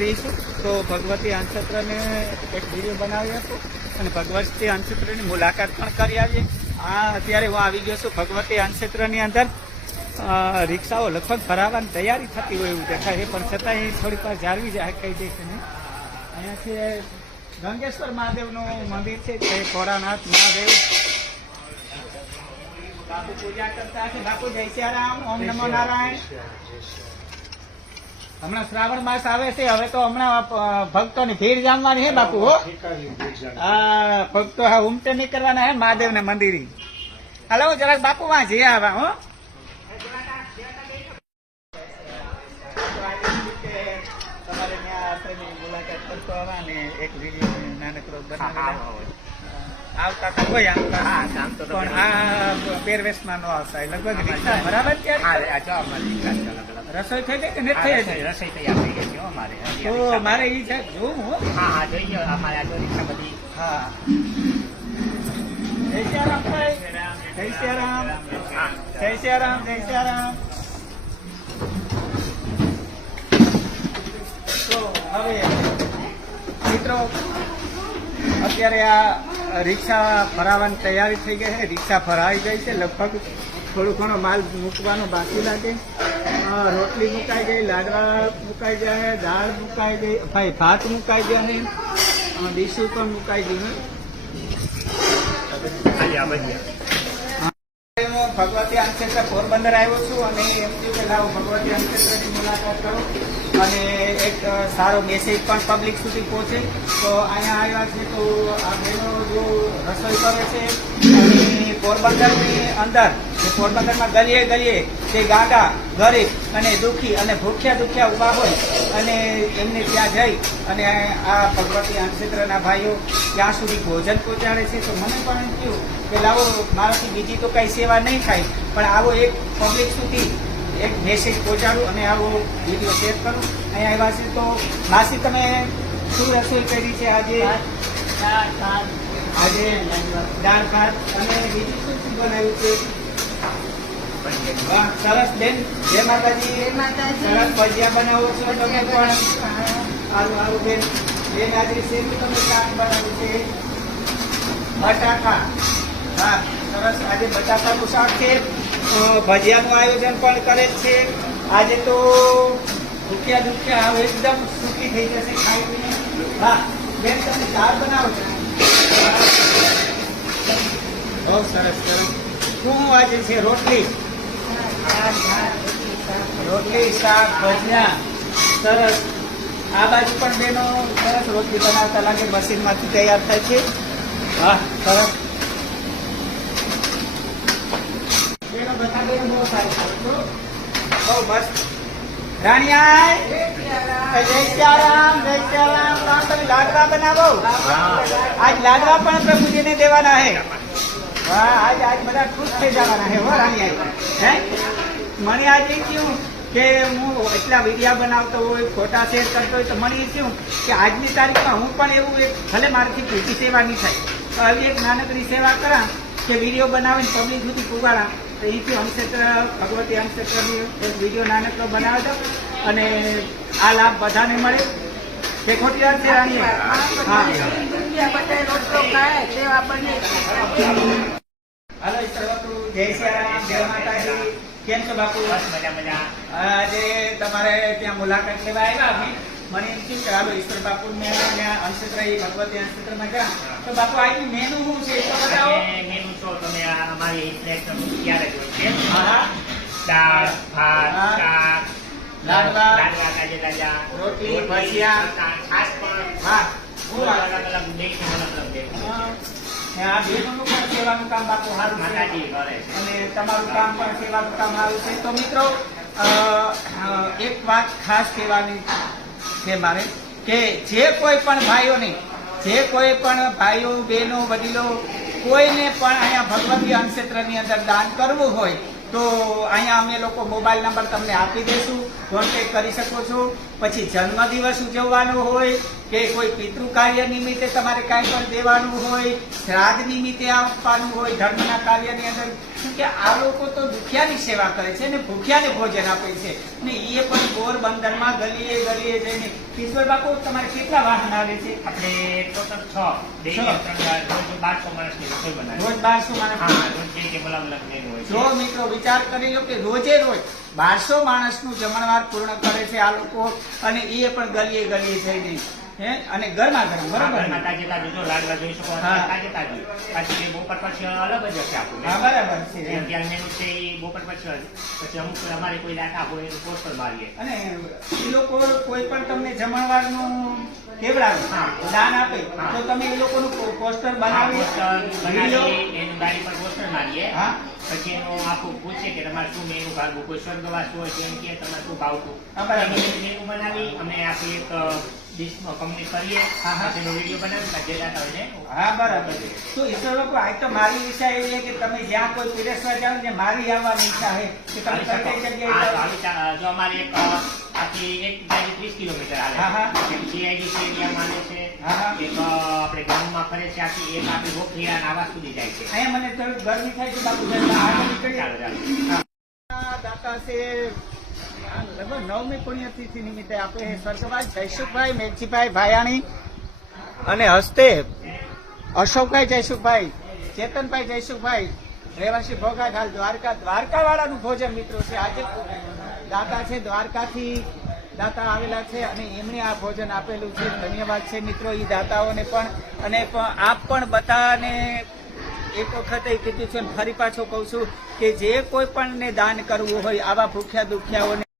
Free છું તો ભગવતી અનક્ષત્રને એક વીડિયો બનાવી આપો અને ભગવતી અનક્ષત્રની મુલાકાત પણ કરી આવીએ. આ અત્યારે હું આવી ગયો છું ભગવતી અનક્ષત્રની અંદર. રિક્ષાઓ લગભગ ભરાવાની તૈયારી થતી હોય એવું દેખાય છે, પણ છતાંય થોડીક વાર જાળવી જાય, કહી દઈશ ને. અહીંયાથી ગંગેશ્વર મહાદેવનું મંદિર છે, તે ભોળાનાથ મહાદેવ. બાપુ પૂજા કરતા છે બાપુ જય સિયારામ. ઓમ નમો નારાયણ. હમણાં શ્રાવણ માસ આવે છે હવે તો હમણાં ભક્તોની ભીડ જામવાની હે બાપુ હો. હા ભક્તો હા ઉમટે નીકળવાના હે મહાદેવ ને મંદિર. હાલો જરાક બાપુ વાં જઈ આવા હો. તમારે ત્યાં મુલાકાત કરતો આવવા ને એક વીડિયો નાનકડો બનાવેલા? આવતા તો કોઈ આવતા પણ આ પહેરવેશમાં ન આવતા એ લગભગ રીક્ષા બરાબર ત્યારે રસોઈ થઈ ગઈ કે નથી થઈ? રસોઈ તૈયાર થઈ ગઈ છે અમારે. તો મારે ઈ છે જોઉં હું. હા હા જોઈએ અમારે આ જો રીક્ષા બધી. હા. જય સિયારામ ભાઈ. જય સિયારામ. જય સિયારામ જય સિયારામ. તો હવે મિત્રો અત્યારે આ રિક્ષા ફરાવાની તૈયારી થઈ ગઈ છે. રિક્ષા ભરાઈ ગઈ છે. લગભગ થોડો ઘણો માલ મૂકવાનો બાકી લાગે. રોટલી મુકાઈ ગઈ લાડવા મુકાઈ જાય દાળ મુકાઈ ગઈ ભાઈ ભાત મુકાઈ ગયા છે. ડીશું પણ મુકાઈ ગયું હું. ભગવતી અનક્ષેત્ર પોરબંદર આવ્યો છું અને એમ કે લાવો ભગવતી અનક્ષેત્રની મુલાકાત કરું. અને એક સારો મેસેજ પણ પબ્લિક સુધી પહોંચે. તો અહીંયા આવ્યા છે તો આ બહેનો જો રસોઈ કરે છે પોરબંદરની અંદર પોરબંદરમાં ગલીએ ગલીએ તે ગાંડા, ગરીબ અને દુઃખી અને ભૂખ્યા દુખ્યા ઊભા હોય અને એમને ત્યાં જઈ અને આ ભગવતી અનક્ષેત્રના ભાઈઓ ત્યાં સુધી ભોજન પહોંચાડે છે. તો મને પણ એમ થયું કે લાવો, મારાથી બીજી તો કઈ સેવા નહીં થાય, પણ આવો એક પબ્લિક સુધી એક મેસેજ પહોંચાડું અને આવો વીડિયો શેર કરું. અહીંયા આવ્યા છે તો માસી તમે શું રસોઈ કરી છે આજે? આજે દાળ ભાત અને બીજું શું શું બનાવ્યું છે? સરસ બેન. જય માતાજી. સરસ ભજીયા બનાવો છો તમે પણ. સારું સારું બેન. બેન આજે શેનું તમે શાક બનાવ્યું છે? બટાકા. હા સરસ. આજે બટાકાનું શાક છે. ભજીયાનું આયોજન પણ કરે છે. આજે તો ભૂખ્યા દુખ્યા, હવે એકદમ સુખી થઈ જશે ખાઈ પીને. હા બેન, તમે ચાર બનાવો બહુ સરસ સરસ. શું આજે છે રોટલી? રોટલી, શાક, ભજીયા. સરસ. આ બાજુ પણ બેનો સરસ રોટલી બનાવતા લાગે, મશીનમાંથી તૈયાર થાય છે. હા સરસ. બેનો બધા બેનો બહુ સારી બહુ મસ્ત. રાણીયાય! જય સિયારામ. જય સિયારામ રામ તમે લાડવા બનાવો. આજ લાડવા પણ પ્રભુજીને દેવાના હે. વાહ આજ આજ બધા ખુશ થઈ જવાના હે હે મને આજે થયું કે હું એટલા વિડીયા બનાવતો હોય ફોટા શેર કરતો હોય તો મને એ થયું કે આજની તારીખમાં હું પણ એવું એક ભલે મારાથી પૂરતી સેવા નહીં થાય તો આવી એક નાનકડી સેવા કરા કે વીડિયો બનાવીને પબ્લિક સુધી પુગાડા. તો અહીંથી અનક્ષેત્ર ભગવતી અનક્ષેત્રની એક વીડિયો નાનકડો બનાવ્યો હતો. અને આ લાભ બધાને મળે. તે ખોટી વાત છે રાણી હા. હાલો બાપુ જય સિયારામ જય માતાજી. કેમ છો બાપુ? મજા મજા આજે તમારે ત્યાં મુલાકાત લેવા આવ્યા મને એમ થયું કે હાલો ઈશ્વર બાપુ મેં ત્યાં અંશત્ર ભગવતી અંશત્રમાં ગયા. તો બાપુ આજની મેનુ શું છે? એ તો બતાવો. અને મેનુ તો તમે આ અમારી પ્લેટ ક્યારે જોઈ છે? હા. દાળ ભાત હા. શાક લાડવા. લાડવા તાજે તાજા રોટલી, ભજીયા. છાશ પણ. હા. બહુ અલગ અલગ દેશ અલગ અલગ દેશ આ બેનોનું પણ સેવાનું કામ બાપુ સારું માતાજી કરે અને તમારું કામ પણ સેવાનું કામ સારું છે. તો મિત્રો એક વાત ખાસ કહેવાની છે મારે? કે જે કોઈ પણ ભાઈઓને, જે કોઈ પણ ભાઈઓ, બહેનો, વડીલો, કોઈને પણ અહીંયા ભગવતી અન્નક્ષેત્રની અંદર દાન કરવું હોય, તો અહીંયા અમે લોકો મોબાઈલ નંબર તમને આપી દઈશું કોન્ટેક્ટ કરી શકો છો. પછી જન્મદિવસ ઉજવવાનો હોય, કે કોઈ પિતૃ કાર્ય નિમિત્તે તમારે કાંઈ પણ દેવાનું હોય, શ્રાદ્ધ નિમિત્તે આપવાનું હોય, ધર્મના કાર્યની અંદર કે આ લોકો તો દુખિયાની સેવા કરે છે ને ભૂખ્યાને ભોજન આપે છે. ને એ પણ પોરબંદરમાં ગલીએ ગલીએ જઈને કિશોર બાપુ તમારે કેટલા વાહન આવે છે? આપણે ટોટલ છ. બારસો માણસની રસોઈ બનાવે. રોજ બારસો માણસ. રોજ બે અલગ અલગ હોય જો મિત્રો વિચાર કરી લો કે રોજે રોજ બારસો માણસનું જમણવાર પૂર્ણ કરે છે આ લોકો અને એ પણ ગલીએ ગલીએ જઈને હે અને ગરમા ગરમ બરાબર ને? તાજે જો લાડવા જોઈ શકો હા. તાજે પછી બપોર પછી અલગ જ હશે આપણું હા બરાબર છે અત્યારે મેનુ છે એ બપોર પછી. પછી અમુક અમારે કોઈ દાખલા હોય પોસ્ટર મારીએ અને એ લોકો કોઈ પણ તમને જમણવારનું કેવડાવે હા. દાન આપે તો તમે એ લોકોનું પોસ્ટર બનાવી બનાવી એનું ગાડી પર પોસ્ટર મારીએ હા. પછી એનું આખું પૂછે કે તમારે શું મેનુ ભાવવું કોઈ સ્વર્ગવાસ હોય તો એમ કે તમારે શું ભાવતું. મેનુ બનાવી અમે આખી એક કમ્પ્લીટ કરીએ હા, હા. તેનો એનો વીડિયો બનાવી જે દાતા હોય હા બરાબર છે તો ઈશ્વર લોકો આજ તો મારી ઈચ્છા એવી છે કે તમે જ્યાં કોઈ પીરસવા જાઓ ને મારી આવવાની ઈચ્છા છે કે તમે કઈ જગ્યાએ જો અમારે એક આખી એક ત્રીસ કિલોમીટર આવે હા, હા. સીઆઈડી CIDC એરિયામાં માને છે. એક આપણે ગામમાં ફરે છે આખી એક આપણી ગોખલિયા અને સુધી જાય છે. અહીંયા મને થોડીક ગરમી થાય છે બાપુ દાતા છે લગભગ નવમી પુણ્યતિથિ નિમિત્તે આપણે સ્વર્ગવાસ જયસુખભાઈ મેઘજીભાઈ ભાયાણી અને હસ્તે અશોકભાઈ જયસુખભાઈ ચેતનભાઈ જયસુખભાઈ રહેવાસી ભોગાટ હાલ દ્વારકા દ્વારકાવાળાનું ભોજન મિત્રો છે. આજે દાતા છે દ્વારકાથી દાતા આવેલા છે અને એમણે આ ભોજન આપેલું છે. ધન્યવાદ છે મિત્રો એ દાતાઓને પણ. અને આપ પણ બધાને એક વખત કીધું છે ફરી પાછું કહું છું કે જે કોઈ પણ ને દાન કરવું હોય આવા ભૂખ્યા દુખ્યાઓને